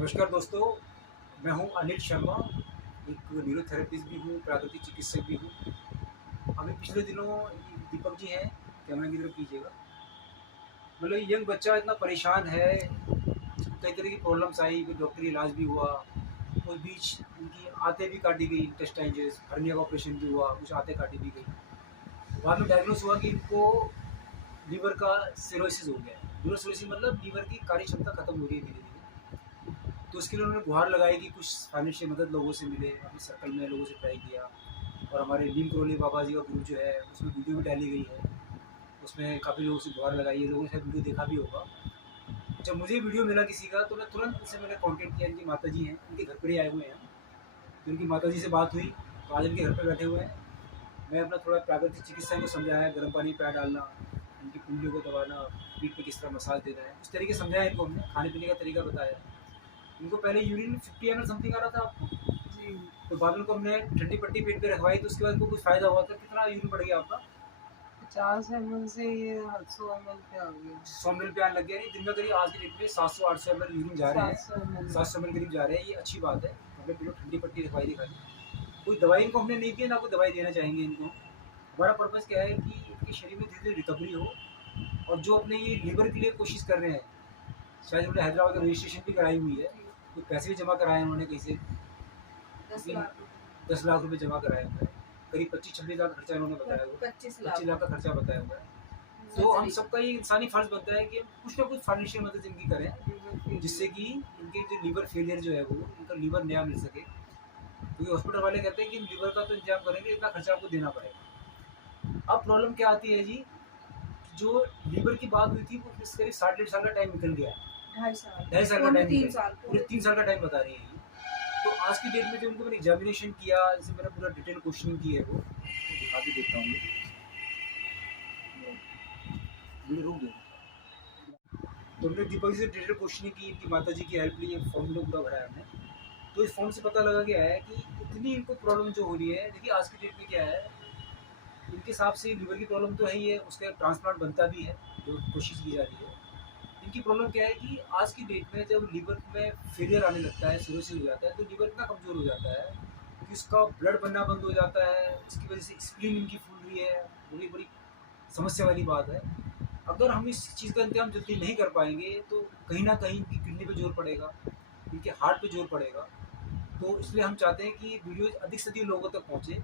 नमस्कार दोस्तों, मैं हूं अनिल शर्मा, एक न्यूरोथेरेपिस्ट भी हूं, प्राकृतिक चिकित्सक भी हूं। अभी पिछले दिनों दीपक जी हैं, कैमरा की तरफ कीजिएगा। मतलब यंग बच्चा इतना परेशान है, कई तरह की प्रॉब्लम्स आई, फिर डॉक्टरी इलाज भी हुआ। उस बीच उनकी आंतें भी काटी गई, इंटेस्टाइन जो हर्निया का ऑपरेशन भी हुआ, कुछ आंतें काटी भी गई। बाद में डायग्नोस हुआ कि इनको लीवर का सिरोसिस हो गया है। लीवर सिरोसिस मतलब लीवर की कार्य क्षमता खत्म हो रही है धीरे धीरे। तो उसके लिए उन्होंने गुहार लगाई कि कुछ फाइनेंशियल मदद लोगों से मिले। अपने सर्कल में लोगों से ट्राई किया, और हमारे नीम करोली बाबा जी का ग्रुप जो है उसमें वीडियो भी डाली गई है। उसमें काफ़ी लोगों से गुहार लगाई है, लोगों ने शायद वीडियो देखा भी होगा। जब मुझे वीडियो मिला किसी का तो मैं तुरंत उनसे मैंने कॉन्टेक्ट किया। इनकी माता जी हैं, उनके घर पर ही आए हुए हैं। तो उनकी माता जी से बात हुई, तो आज उनके घर पर बैठे हुए हैं। मैं अपना थोड़ा प्राकृतिक चिकित्सा को समझाया, गर्म पानी पैर डालना, उनकी कुंडलियों को दबाना, पीठ पे किस तरह मसाज देना है, उस तरीके समझाया इनको हमने। खाने पीने का तरीका बताया। उनको पहले यूरिन 50 ml समथिंग आ रहा था आपको जी। तो बाद में उनको हमने ठंडी पट्टी पेट पे रखवाई, तो उसके बाद उनको कुछ फायदा हुआ था। कितना यूरिन बढ़ गया आपका? 50 ml से ये 100 ml पे आ गया। 100 ml पे आने लग गया। दिन में करीब आज की डेट में 700-800 ml यूरिन जा रहे हैं। 700 ml करीब जा रहे हैं, ये अच्छी बात है। हमने पहले ठंडी पट्टी रखवाई दिखाई। कोई दवाई इनको हमने नहीं दी, ना कोई दवाई देना चाहेंगे इनको। हमारा पर्पज़ क्या है कि इनके शरीर में धीरे धीरे रिकवरी हो, और जो अपने ये लीवर के लिए कोशिश कर रहे हैं, शायद उन्होंने हैदराबाद का रजिस्ट्रेशन भी कराई हुई है, तो पैसे भी जमा कराए उन्होंने कहीं से। 10 लाख रुपए जमा कराए हुए हैं। करीब 25-26 लाख खर्चा इन्होंने बताया हुआ है। 25 लाख का खर्चा बताया हुआ है। तो हम सबका ये इंसानी फर्ज बनता है कि हम कुछ ना कुछ फाइनेंशियल मदद इनकी करें, जिससे कि इनके जो लीवर फेलियर जो है वो इनका लीवर नया मिल सके। क्योंकि हॉस्पिटल वाले कहते हैं कि लीवर का तो इंतजाम करेंगे, इतना खर्चा आपको देना पड़ेगा। अब प्रॉब्लम क्या आती है जी, जो लीवर की बात हुई थी वो करीब 60-1.5 साल का टाइम निकल गया है। 2.5 साल का टाइम, पूरे 3 साल का टाइम बता रही है ये। तो आज की डेट में जो उनको मैंने एग्जामिनेशन किया, जैसे मैंने पूरा डिटेल क्वेश्चनिंग की है, वो दिखा भी देता हूँ। रोक दो। तो हमने दीपक जी से डिटेल क्वेश्चनिंग की, इनकी माता जी की हेल्प ली, फॉर्म पूरा भरा है हमने। तो इस फॉर्म से पता लगा गया है कि इतनी इनको प्रॉब्लम जो हो रही है। देखिए आज की डेट में क्या है, इनके हिसाब से लीवर की प्रॉब्लम तो है ही है, उसका ट्रांसप्लांट बनता भी है, जो कोशिश की जा रही है। इनकी प्रॉब्लम क्या है कि आज की डेट में जब लीवर में फेलियर आने लगता है, सिरोसिस हो जाता है, तो लीवर इतना कमज़ोर हो जाता है कि उसका ब्लड बनना बंद हो जाता है। उसकी वजह से स्प्लीन इनकी फूल रही है, बड़ी बड़ी समस्या वाली बात है। अगर हम इस चीज़ का इंतजाम जल्दी नहीं कर पाएंगे तो कहीं ना कहीं इनकी किडनी पे जोर पड़ेगा, इनके हार्ट पे जोर पड़ेगा। तो इसलिए हम चाहते हैं कि वीडियो अधिक से अधिक लोगों तक पहुँचे,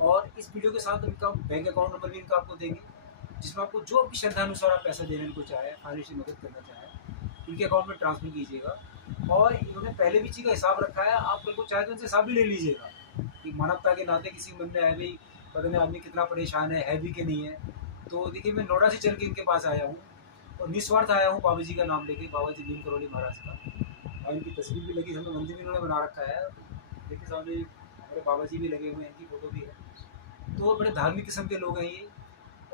और इस वीडियो के साथ इनका बैंक अकाउंट नंबर भी इनका आपको देंगे, जिसमें आपको जो भी श्रद्धानुसार आप पैसा देने को चाहे, फाइनेंशियल मदद करना चाहे, इनके अकाउंट में ट्रांसफर कीजिएगा। और इन्होंने पहले भी चीज़ का हिसाब रखा है, आप कल को चाहे तो उनसे हिसाब भी ले लीजिएगा कि मानवता के नाते किसी मन में है भाई, पता नहीं आदमी कितना परेशान है भी कि नहीं है। तो देखिए मैं नोएडा से चल के इनके पास आया हूँ, और निस्वार्थ आया हूँ बाबा जी का नाम लेके, बाबा जी नीम करोली महाराज का। और इनकी तस्वीर भी लगी, हमें मंदिर भी इन्होंने बना रखा है। देखिए सामने हमारे बाबा जी भी लगे हुए हैं, इनकी फ़ोटो भी है। तो बड़े धार्मिक किस्म के लोग हैं ये।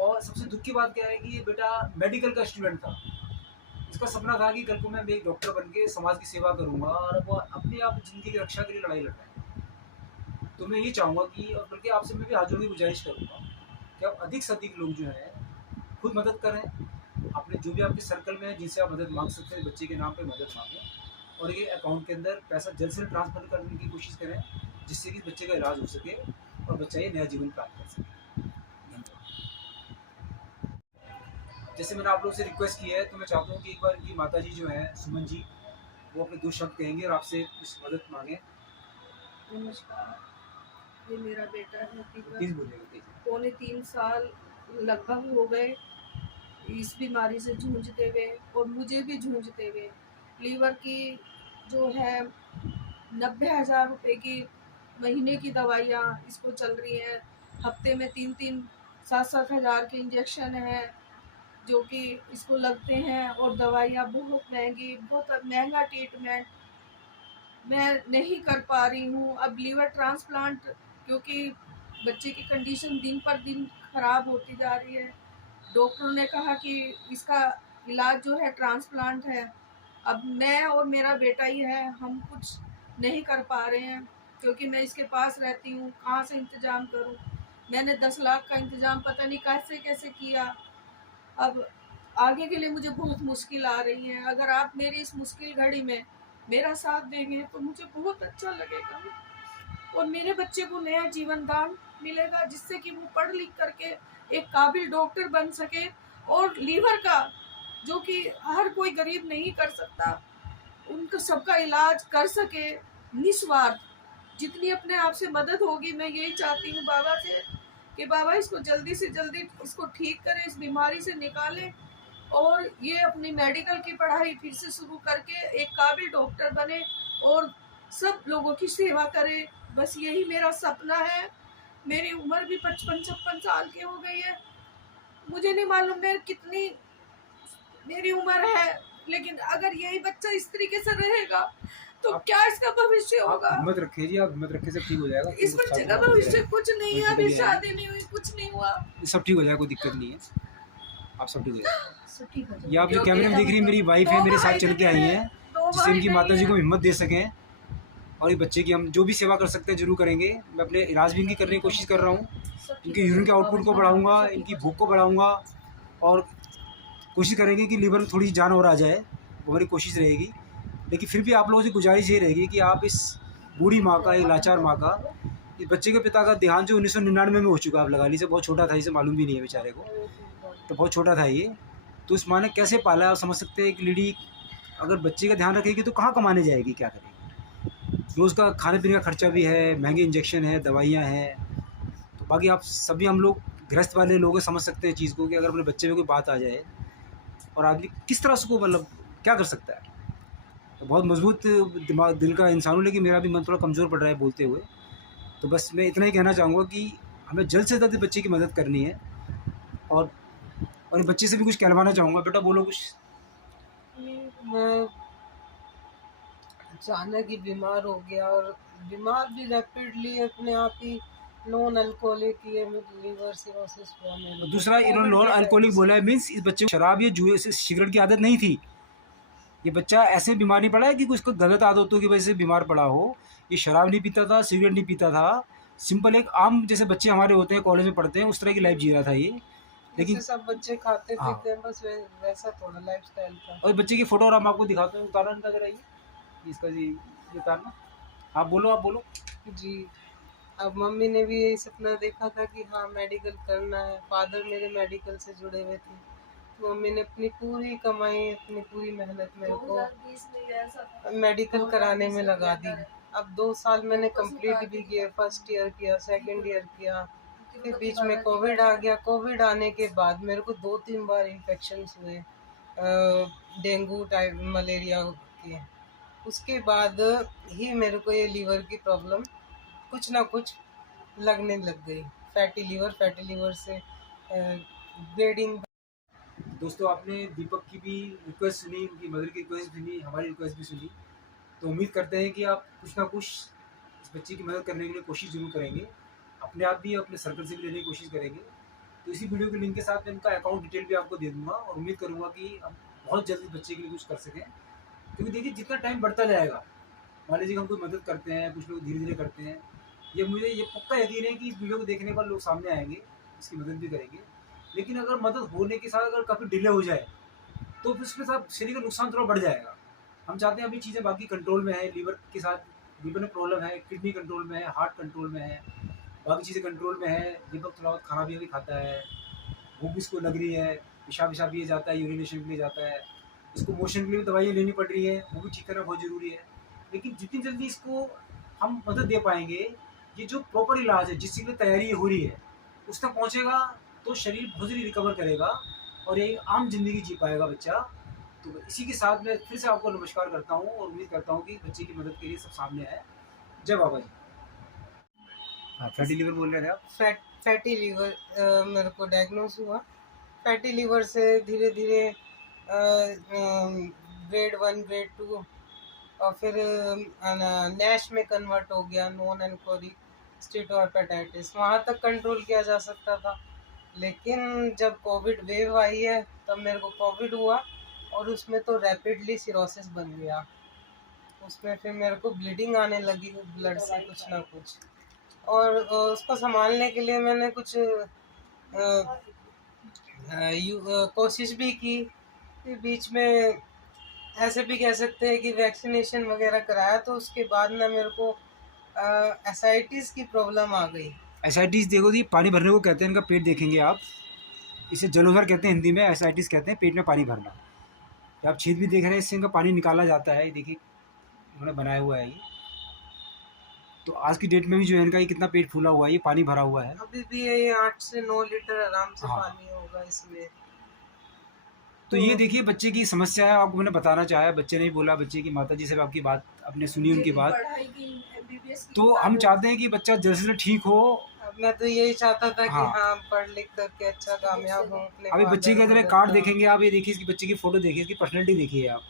और सबसे दुख की बात क्या है कि ये बेटा मेडिकल का स्टूडेंट था। इसका सपना था कि कल को मैं एक डॉक्टर बन के समाज की सेवा करूँगा, और वो अपने आप ज़िंदगी की रक्षा के लिए लड़ाई लड़ रहा है। तो मैं ये चाहूँगा कि, और बल्कि आपसे मैं भी हाथ जोड़ के गुजारिश करूँगा कि आप अधिक से अधिक लोग जो हैं खुद मदद करें। अपने जो भी आपके सर्कल में है जिनसे आप मदद मांग सकते हैं, बच्चे के नाम पे मदद मांगें, और ये अकाउंट के अंदर पैसा जल्द से जल्द ट्रांसफर करने की कोशिश करें, जिससे कि बच्चे का इलाज हो सके और बच्चा ये नया जीवन प्राप्त कर सके। जैसे मैंने आप लोगों से रिक्वेस्ट की है, तो मैं चाहता हूँ कि एक बार इनकी माता जी जो हैं सुमन जी, वो अपने 2 शब्द कहेंगे और आपसे कुछ मदद मांगे। नमस्कार, ये मेरा बेटा है प्लीज़ बोलिएगा। पौने 3 साल लगभग हो गए इस बीमारी से जूझते हुए, और मुझे भी जूझते हुए। लीवर की जो है 90,000 रुपए की महीने की दवाइयाँ इसको चल रही हैं। हफ्ते में 3-3 7-7 हज़ार के इंजेक्शन हैं जो कि इसको लगते हैं, और दवाइयाँ बहुत महंगी, बहुत महंगा ट्रीटमेंट मैं नहीं कर पा रही हूँ। अब लीवर ट्रांसप्लांट, क्योंकि बच्चे की कंडीशन दिन पर दिन खराब होती जा रही है। डॉक्टर ने कहा कि इसका इलाज जो है ट्रांसप्लांट है। अब मैं और मेरा बेटा ही है, हम कुछ नहीं कर पा रहे हैं, क्योंकि मैं इसके पास रहती हूँ, कहाँ से इंतज़ाम करूँ। मैंने 10 लाख का इंतज़ाम पता नहीं कैसे कैसे किया। अब आगे के लिए मुझे बहुत मुश्किल आ रही है। अगर आप मेरी इस मुश्किल घड़ी में मेरा साथ देंगे तो मुझे बहुत अच्छा लगेगा और मेरे बच्चे को नया जीवन दान मिलेगा, जिससे कि वो पढ़ लिख करके एक काबिल डॉक्टर बन सके। और लीवर का, जो कि हर कोई गरीब नहीं कर सकता, उनका सबका इलाज कर सके निस्वार्थ। जितनी अपने आप से मदद होगी, मैं यही चाहती हूँ बाबा से कि बाबा इसको जल्दी से जल्दी इसको ठीक करें, इस बीमारी से निकालें और ये अपनी मेडिकल की पढ़ाई फिर से शुरू करके एक काबिल डॉक्टर बने और सब लोगों की सेवा करे। बस यही मेरा सपना है। मेरी उम्र भी 55-56 साल की हो गई है। मुझे नहीं मालूम मेरी कितनी मेरी उम्र है, लेकिन अगर यही बच्चा इस तरीके से रहेगा तो क्या इसका भविष्य होगा। हिम्मत रखिए जी, आप हिम्मत रखिए, सब ठीक हो जाएगा। इस बच्चे का भविष्य कुछ नहीं है, अभी शादी नहीं हुई, कुछ नहीं हुआ, सब ठीक हो जाएगा, कोई दिक्कत नहीं है, आप सब ठीक हो जाएगा। ये आप जो क्योंकि कैमरे में देख रही है मेरी वाइफ है, मेरे साथ चल के आई है, जिससे इनकी माता जी को हिम्मत दे सकें और ये बच्चे की हम जो भी सेवा कर सकते हैं जरूर करेंगे। मैं अपने इलाज भी इनकी करने की कोशिश कर रहा हूँ, इनके यूरिन के आउटपुट को बढ़ाऊंगा, इनकी भूख को बढ़ाऊंगा और कोशिश करेंगे कि लीवर में थोड़ी जान और आ जाए, वो हमारी कोशिश रहेगी। लेकिन फिर भी आप लोगों से गुजारिश ये रहेगी कि आप इस बूढ़ी माँ का, एक लाचार माँ का, इस बच्चे के पिता का देहांत जो 1999 में हो चुका, आप लगा लीजिए, बहुत छोटा था, इसे मालूम भी नहीं है बेचारे को, तो बहुत छोटा था ये, तो इस माँ ने कैसे पाला, आप समझ सकते हैं। एक लेडी अगर बच्चे का ध्यान रखेगी तो कहाँ कमाने जाएगी, क्या करेगी, रोज़ का खाने पीने का खर्चा भी है, महंगे इंजेक्शन है, दवाइयाँ हैं, तो बाकी आप सभी हम लोग गृहस्थ वाले लोग समझ सकते हैं चीज़ को कि अगर अपने बच्चे में कोई बात आ जाए और आदमी किस तरह उसको मतलब क्या कर सकता है। तो बहुत मजबूत दिमाग दिल का इंसान हूँ, लेकिन मेरा भी मन थोड़ा कमज़ोर पड़ रहा है बोलते हुए। तो बस मैं इतना ही कहना चाहूँगा कि हमें जल्द से जल्द बच्चे की मदद करनी है और बच्चे से भी कुछ कहलवाना चाहूँगा। बेटा बोलो कुछ। मैं अचानक ही बीमार हो गया और बीमार भी रैपिडली अपने आप ही नॉन अल्कोहलिक ये लीवर सिरोसिस हुआ मेरे को। दूसरा इन्होंने नॉन अल्कोहलिक बोला है, मीन्स इस बच्चे को शराब या जुए से सिगरेट की आदत नहीं थी। ये बच्चा ऐसे बीमार नहीं पड़ा है कि उसको गलत आदतों की वजह से बीमार पड़ा हो। ये शराब नहीं पीता था, सिगरेट नहीं पीता था, सिंपल एक आम जैसे बच्चे हमारे होते हैं, कॉलेज में पढ़ते हैं, उस तरह की लाइफ जी रहा था ये। लेकिन सब बच्चे खाते हाँ, पीते हैं, बस वैसा थोड़ा लाइफस्टाइल था। और बच्चे की फोटो और हम आपको दिखाते हैं, उतारना इनका जरा इसका जी, ये उतारना। आप बोलो, आप बोलो जी। अब मम्मी ने भी यही सपना देखा था कि हाँ मेडिकल करना है, फादर मेरे मेडिकल से जुड़े हुए थे, तो मम्मी ने अपनी पूरी कमाई, अपनी पूरी मेहनत मेरे को मेडिकल कराने में लगा दी। अब 2 साल मैंने कंप्लीट भी किया, फर्स्ट ईयर किया, सेकंड ईयर किया, फिर बीच में कोविड आ गया। कोविड आने के बाद मेरे को 2-3 बार इन्फेक्शंस हुए, डेंगू टाइप मलेरिया के। उसके बाद ही मेरे को ये लीवर की प्रॉब्लम कुछ ना कुछ लगने लग गई। फैटी लीवर से ब्लीडिंग। दोस्तों, आपने दीपक की भी रिक्वेस्ट सुनी, उनकी मदर की रिक्वेस्ट सुनी, हमारी रिक्वेस्ट भी सुनी। तो उम्मीद करते हैं कि आप कुछ ना कुछ इस बच्चे की मदद करने के लिए कोशिश जरूर करेंगे, अपने आप भी अपने सर्कल से भी लेने की कोशिश करेंगे। तो इसी वीडियो के लिंक के साथ मैं इनका अकाउंट डिटेल भी आपको दे दूंगा और उम्मीद करूंगा कि आप बहुत जल्दी बच्चे के लिए कुछ कर सकें। क्योंकि देखिए, जितना टाइम बढ़ता जाएगा, मान लीजिए हम कोई मदद करते हैं, कुछ लोग धीरे धीरे करते हैं, मुझे ये पक्का यकीन है कि इस वीडियो को देखने पर लोग सामने आएंगे, इसकी मदद भी करेंगे। लेकिन अगर मदद होने के साथ अगर काफ़ी डिले हो जाए तो फिर उसके साथ शरीर का नुकसान थोड़ा बढ़ जाएगा। हम चाहते हैं अभी चीज़ें बाकी कंट्रोल में है, लीवर के साथ लीवर में प्रॉब्लम है, किडनी कंट्रोल में है, हार्ट कंट्रोल में है, बाकी चीज़ें कंट्रोल में है। दीपक थोड़ा बहुत खाना भी खाता है, भूख भी इसको लग रही है, पेशाब पेशाब भी जाता है, यूरिनेशन के लिए जाता है, इसको मोशन के लिए दवाइयाँ लेनी पड़ रही है, वो भी ठीक करना बहुत ज़रूरी है। लेकिन जितनी जल्दी इसको हम मदद दे पाएंगे, ये जो प्रॉपर इलाज है, जिसके लिए तैयारी हो रही है, उस तक पहुँचेगा तो शरीर बहुत जल्दी रिकवर करेगा और एक आम जिंदगी जी पाएगा बच्चा। तो इसी के साथ मैं फिर से आपको नमस्कार करता हूँ और उम्मीद करता हूँ कि बच्चे की मदद के लिए सब सामने आए। जय बाबा जी। हाँ, फैटी लीवर बोल रहे थे आप? फैटी लीवर मेरे को डायग्नोस हुआ। फैटी लीवर से धीरे धीरे ग्रेड 1 ग्रेड 2 और फिर नैश में कन्वर्ट हो गया, नॉन एल्कोहलिक स्टीटोहेपेटाइटिस। वहाँ तक कंट्रोल किया जा सकता था, लेकिन जब कोविड वेव आई है तब मेरे को कोविड हुआ और उसमें तो रैपिडली सिरोसिस बन गया। उसमें फिर मेरे को ब्लीडिंग आने लगी ब्लड से कुछ ना कुछ, और उसको संभालने के लिए मैंने कुछ कोशिश भी की। फिर बीच में ऐसे भी कह सकते हैं कि वैक्सीनेशन वगैरह कराया, तो उसके बाद ना मेरे को एसाइटिस की प्रॉब्लम आ गई। एसाइटिस देखो जी, पानी भरने को कहते हैं, इनका पेट देखेंगे आप, इसे जलोधर कहते हैं हिंदी में, एसाइटिस कहते हैं पेट में पानी भरना। तो आप छेद भी देख रहे हैं, इससे इनका पानी निकाला जाता है, ये देखिए उन्होंने बनाया हुआ है ये। तो आज की डेट में भी जो है इनका ये कितना पेट फूला हुआ है, ये पानी भरा हुआ है। अभी भी ये 8 से 9 लीटर आराम से हाँ। पानी होगा इसमें। तो ये देखिए बच्चे की समस्या है, आपको मैंने बताना चाहा, बच्चे ने ही बोला, बच्चे की माता जी से आपकी बात आपने सुनी उनकी बात, पढ़ाई की MBBS की तो हम चाहते हैं कि बच्चा जल्द से जल्द ठीक हो। अब मैं तो यही चाहता था कि हाँ। हाँ पढ़ लिख करके अच्छा कामयाब हूँ अपने अभी बच्चे के father, जरा mother कार्ड का। देखेंगे आप, ये देखिए इसकी बच्चे की फ़ोटो देखिए, इसकी पर्सनैलिटी देखिए आप,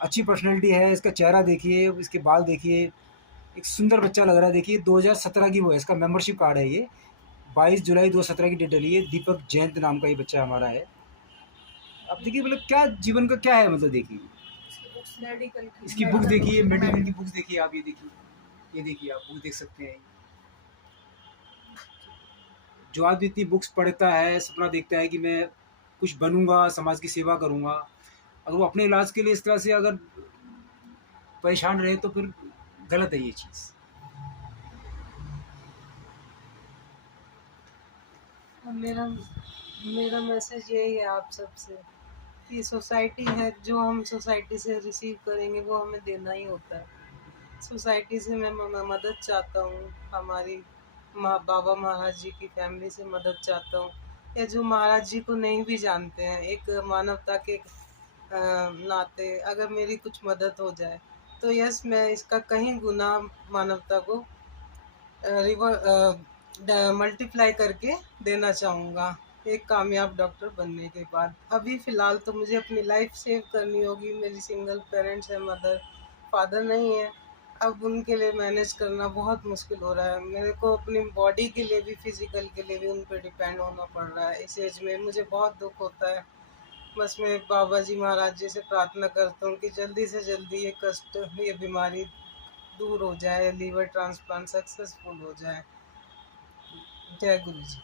अच्छी पर्सनैलिटी है, इसका चेहरा देखिए, इसके बाल देखिए, एक सुंदर बच्चा लग रहा है। देखिए 2017 की वो है, इसका मेंबरशिप कार्ड है ये, 22 जुलाई 2017 की डेट डली है। दीपक जयंत नाम का ये बच्चा हमारा है। अब देखिए मतलब क्या जीवन का क्या है, मतलब देखिए मेडिकल की इसकी बुक देखिए, मेडिकल की बुक्स देखिए आप, ये देखिए आप बुक देख सकते हैं। जो आदमी इतनी बुक्स पढ़ता है, सपना देखता है कि मैं कुछ बनूंगा, समाज की सेवा करूंगा, अगर वो अपने इलाज के लिए इस तरह से अगर परेशान रहे तो फिर गलत है ये चीज़। मेरा मेरा मैसेज यही है आप सबसे कि सोसाइटी है, जो हम सोसाइटी से रिसीव करेंगे वो हमें देना ही होता है। सोसाइटी से मैं मदद चाहता हूँ, हमारी बाबा महाराज जी की फैमिली से मदद चाहता हूँ, या जो महाराज जी को नहीं भी जानते हैं, एक मानवता के नाते अगर मेरी कुछ मदद हो जाए तो यस, मैं इसका कहीं गुना मानवता को मल्टीप्लाई करके देना चाहूँगा एक कामयाब डॉक्टर बनने के बाद। अभी फ़िलहाल तो मुझे अपनी लाइफ सेव करनी होगी। मेरी सिंगल पेरेंट्स है, मदर फादर नहीं है। अब उनके लिए मैनेज करना बहुत मुश्किल हो रहा है। मेरे को अपनी बॉडी के लिए भी, फिज़िकल के लिए भी उन पर डिपेंड होना पड़ रहा है। इस एज में मुझे बहुत दुख होता है। बस मैं बाबा जी महाराज जी से प्रार्थना करता हूँ कि जल्दी से जल्दी ये कष्ट, ये बीमारी दूर हो जाए, लीवर ट्रांसप्लांट सक्सेसफुल हो जाए। जय गुरु जी।